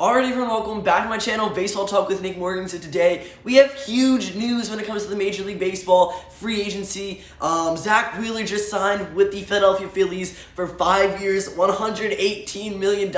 Alright everyone, welcome back to my channel, Baseball Talk with Nick Morgan. So today, we have huge news when it comes to the Major League Baseball free agency. Zack Wheeler just signed with the Philadelphia Phillies for 5 years, $118 million.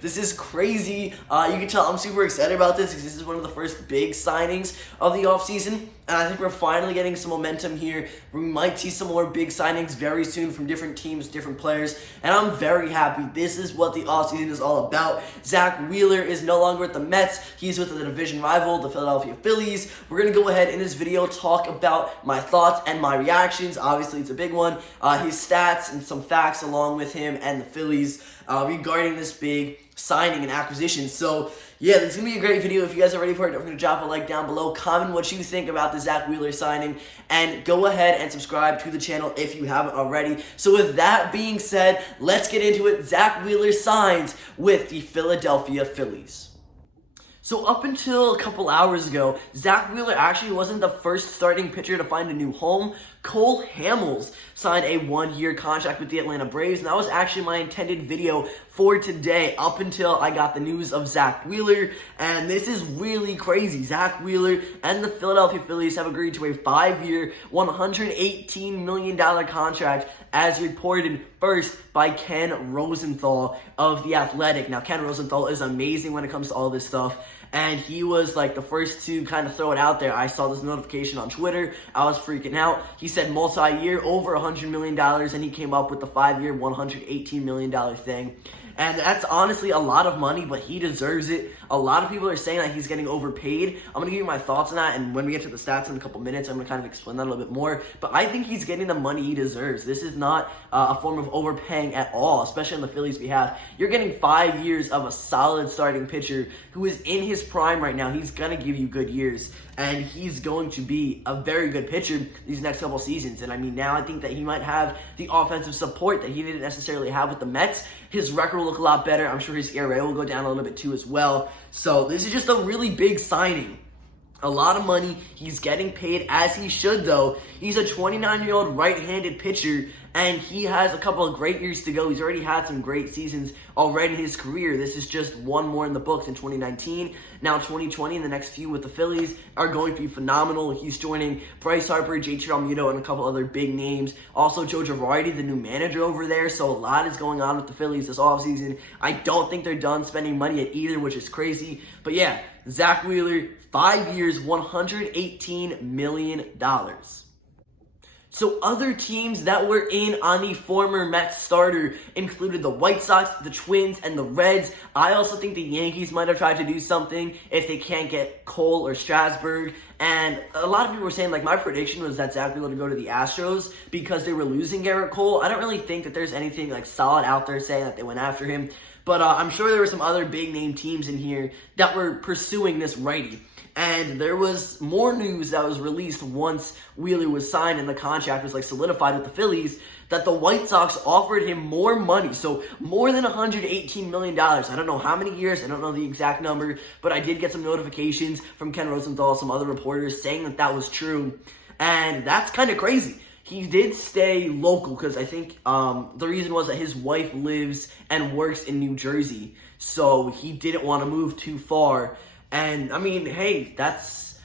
This is crazy. You can tell I'm super excited about this because this is one of the first big signings of the offseason. And I think we're finally getting some momentum here. We might see some more big signings very soon from different teams, different players. And I'm very happy. This is what the offseason is all about. Zack Wheeler is no longer with the Mets. He's with the division rival, the Philadelphia Phillies. We're going to go ahead in this video talk about my thoughts and my reactions. Obviously, it's a big one. His stats and some facts along with him and the Phillies regarding this big signing and acquisition. So yeah, this is going to be a great video. If you guys are ready for it, don't forget to drop a like down below. Comment what you think about the Zack Wheeler signing. And go ahead and subscribe to the channel if you haven't already. So with that being said, let's get into it. Zack Wheeler signs with the Philadelphia Phillies. So up until a couple hours ago, Zack Wheeler actually wasn't the first starting pitcher to find a new home. Cole Hamels signed a one-year contract with the Atlanta Braves, and that was actually my intended video for today up until I got the news of Zack Wheeler, and this is really crazy. Zack Wheeler and the Philadelphia Phillies have agreed to a 5-year, $118 million contract as reported first by Ken Rosenthal of The Athletic. Now, Ken Rosenthal is amazing when it comes to all this stuff, and he was like the first to kind of throw it out there. I saw this notification on Twitter. I was freaking out. He said multi-year, over $100 million, and he came up with the 5-year, $118 million thing. And that's honestly a lot of money, but he deserves it. A lot of people are saying that he's getting overpaid. I'm going to give you my thoughts on that, and when we get to the stats in a couple minutes, I'm going to kind of explain that a little bit more. But I think he's getting the money he deserves. This is not a form of overpaying at all, especially on the Phillies' behalf. You're getting 5 years of a solid starting pitcher who is in his prime right now. He's going to give you good years, and he's going to be a very good pitcher these next couple seasons. And I mean, now I think that he might have the offensive support that he didn't necessarily have with the Mets. His record will look a lot better. I'm sure his ERA will go down a little bit too as well. So this is just a really big signing. A lot of money. He's getting paid as he should, though. He's a 29-year-old right-handed pitcher, and he has a couple of great years to go. He's already had some great seasons already in his career. This is just one more in the books in 2019. Now 2020 and the next few with the Phillies are going to be phenomenal. He's joining Bryce Harper, JT Realmuto, and a couple other big names. Also, Joe Girardi, the new manager over there. So a lot is going on with the Phillies this offseason. I don't think they're done spending money at either, which is crazy. But yeah, Zack Wheeler, 5 years, $118 million. So other teams that were in on the former Mets starter included the White Sox, the Twins, and the Reds. I also think the Yankees might have tried to do something if they can't get Cole or Strasburg. And a lot of people were saying, like, my prediction was that Zack Wheeler would go to the Astros because they were losing Garrett Cole. I don't really think that there's anything like solid out there saying that they went after him. But I'm sure there were some other big name teams in here that were pursuing this righty. And there was more news that was released once Wheeler was signed and the contract was like solidified with the Phillies, that the White Sox offered him more money. So more than $118 million. I don't know how many years. I don't know the exact number. But I did get some notifications from Ken Rosenthal, some other reporters saying that that was true. And that's kind of crazy. He did stay local because I think the reason was that his wife lives and works in New Jersey. So he didn't want to move too far. And, I mean, hey, that's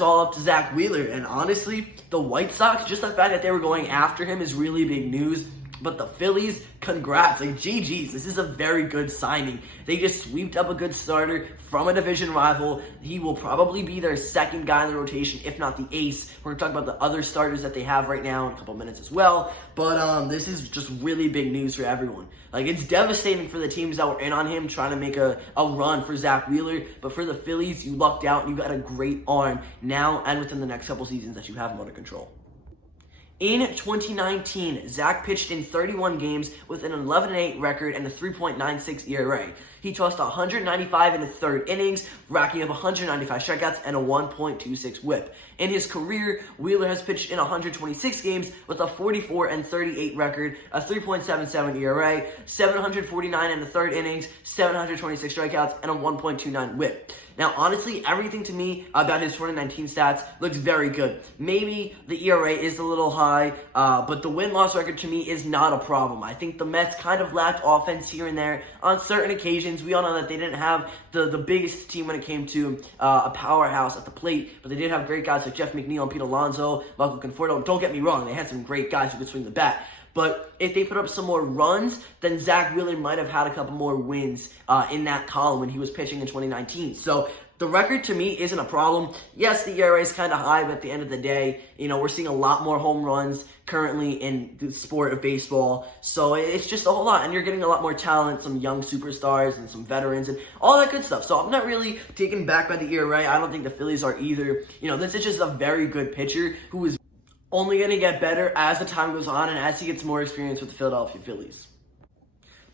all up to Zack Wheeler. And honestly, the White Sox, just the fact that they were going after him is really big news. But the Phillies, congrats. Like, GG's. This is a very good signing. They just sweeped up a good starter from a division rival. He will probably be their second guy in the rotation, if not the ace. We're going to talk about the other starters that they have right now in a couple minutes as well. But this is just really big news for everyone. Like, it's devastating for the teams that were in on him trying to make a run for Zack Wheeler. But for the Phillies, you lucked out and you got a great arm now and within the next couple seasons that you have him under control. In 2019, Zack pitched in 31 games with an 11-8 record and a 3.96 ERA. He tossed 195 in the third innings, racking up 195 strikeouts and a 1.26 whip. In his career, Wheeler has pitched in 126 games with a 44-38 record, a 3.77 ERA, 749 in the third innings, 726 strikeouts, and a 1.29 whip. Now, honestly, everything to me about his 2019 stats looks very good. Maybe the ERA is a little high, but the win-loss record to me is not a problem. I think the Mets kind of lacked offense here and there on certain occasions. We all know that they didn't have the biggest team when it came to a powerhouse at the plate, but they did have great guys like Jeff McNeil and Pete Alonso, Michael Conforto. Don't get me wrong, they had some great guys who could swing the bat. But if they put up some more runs, then Zack Wheeler might have had a couple more wins in that column when he was pitching in 2019. So the record to me isn't a problem. Yes, the ERA is kind of high, but at the end of the day, we're seeing a lot more home runs currently in the sport of baseball. So it's just a whole lot, and you're getting a lot more talent, some young superstars and some veterans and all that good stuff. So I'm not really taken back by the ERA. I don't think the Phillies are either. This is just a very good pitcher who is only going to get better as the time goes on and as he gets more experience with the Philadelphia Phillies.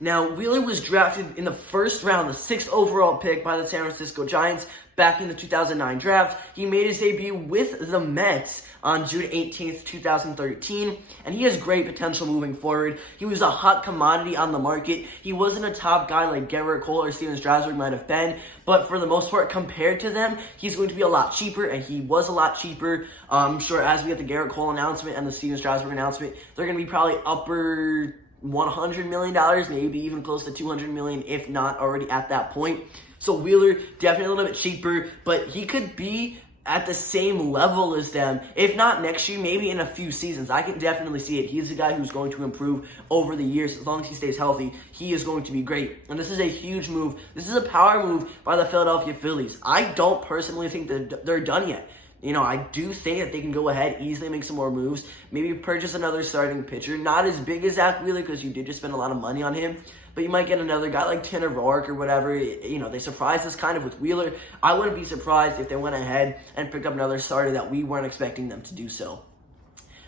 Now, Wheeler was drafted in the first round, the 6th overall pick by the San Francisco Giants back in the 2009 draft. He made his debut with the Mets on June 18th, 2013, and he has great potential moving forward. He was a hot commodity on the market. He wasn't a top guy like Gerrit Cole or Steven Strasburg might have been, but for the most part, compared to them, he's going to be a lot cheaper, and he was a lot cheaper. I'm sure as we get the Gerrit Cole announcement and the Steven Strasburg announcement, they're going to be probably upper $100 million, maybe even close to $200 million, if not already at that point. So Wheeler, definitely a little bit cheaper, but he could be at the same level as them, if not next year, maybe in a few seasons. I can definitely see it. He's a guy who's going to improve over the years. As long as he stays healthy, he is going to be great. And this is a huge move. This is a power move by the Philadelphia Phillies. I don't personally think that they're done yet. I do think that they can go ahead, easily make some more moves, maybe purchase another starting pitcher. Not as big as Zack Wheeler because you did just spend a lot of money on him, but you might get another guy like Tanner Roark or whatever. They surprised us kind of with Wheeler. I wouldn't be surprised if they went ahead and picked up another starter that we weren't expecting them to do so.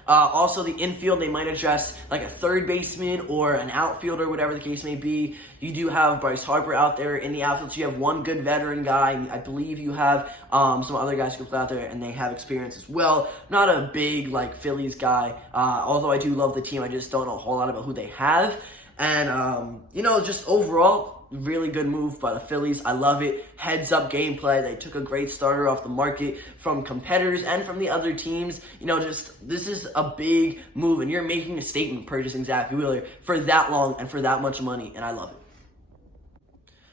Also, the infield, they might address like a third baseman or an outfielder, whatever the case may be. You do have Bryce Harper out there in the outfield, so you have one good veteran guy. I believe you have some other guys who can play out there, and they have experience as well. Not a big, Phillies guy, although I do love the team. I just don't know a whole lot about who they have. And, just overall, really good move by the Phillies. I love it. Heads up gameplay. They took a great starter off the market from competitors and from the other teams. This is a big move, and you're making a statement purchasing Zack Wheeler for that long and for that much money, and I love it.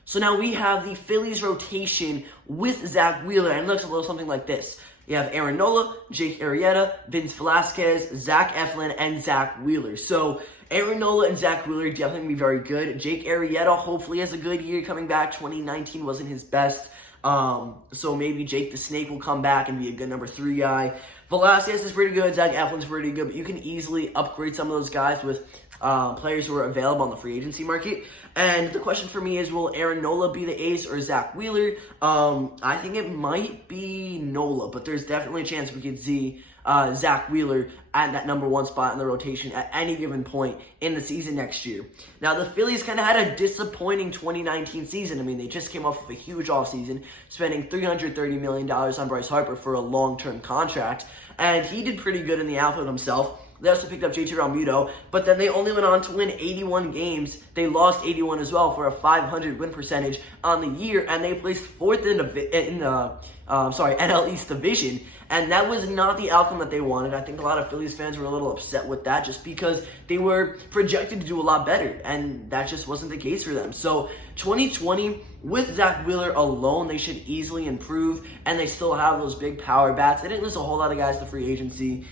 So now we have the Phillies rotation with Zack Wheeler, and it looks a little something like this. You have Aaron Nola, Jake Arrieta, Vince Velasquez, Zach Eflin, and Zack Wheeler. So Aaron Nola and Zack Wheeler definitely going to be very good. Jake Arrieta hopefully has a good year coming back. 2019 wasn't his best. So maybe Jake the Snake will come back and be a good number 3 guy. Velasquez is pretty good. Zach Eflin's pretty good. But you can easily upgrade some of those guys with players who are available on the free agency market. And the question for me is, will Aaron Nola be the ace or Zack Wheeler? I think it might be Nola, but there's definitely a chance we could see Zack Wheeler at that number 1 spot in the rotation at any given point in the season next year. Now, the Phillies kind of had a disappointing 2019 season. They just came off of a huge offseason, spending $330 million on Bryce Harper for a long-term contract, and he did pretty good in the outfield himself. They also picked up JT Realmuto, but then they only went on to win 81 games. They lost 81 as well for a .500 win percentage on the year, and they placed 4th in the NL East division, and that was not the outcome that they wanted. I think a lot of Phillies fans were a little upset with that just because they were projected to do a lot better, and that just wasn't the case for them. So 2020, with Zack Wheeler alone, they should easily improve, and they still have those big power bats. They didn't lose a whole lot of guys to free agency.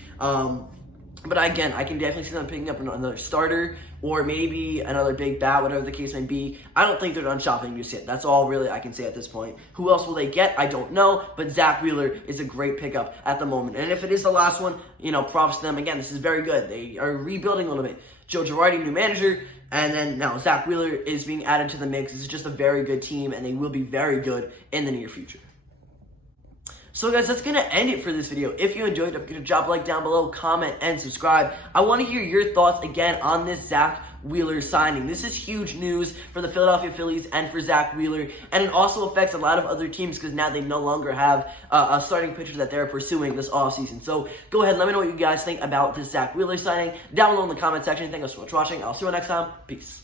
But again, I can definitely see them picking up another starter or maybe another big bat, whatever the case may be. I don't think they're done shopping just yet. That's all really I can say at this point. Who else will they get? I don't know, but Zack Wheeler is a great pickup at the moment. And if it is the last one, props to them. Again, this is very good. They are rebuilding a little bit. Joe Girardi, new manager, and then now Zack Wheeler is being added to the mix. This is just a very good team, and they will be very good in the near future. So guys, that's going to end it for this video. If you enjoyed, don't forget to drop a like down below, comment, and subscribe. I want to hear your thoughts again on this Zack Wheeler signing. This is huge news for the Philadelphia Phillies and for Zack Wheeler, and it also affects a lot of other teams because now they no longer have a starting pitcher that they're pursuing this offseason. So go ahead, let me know what you guys think about this Zack Wheeler signing down below in the comment section. Thank you so much for watching. I'll see you next time. Peace.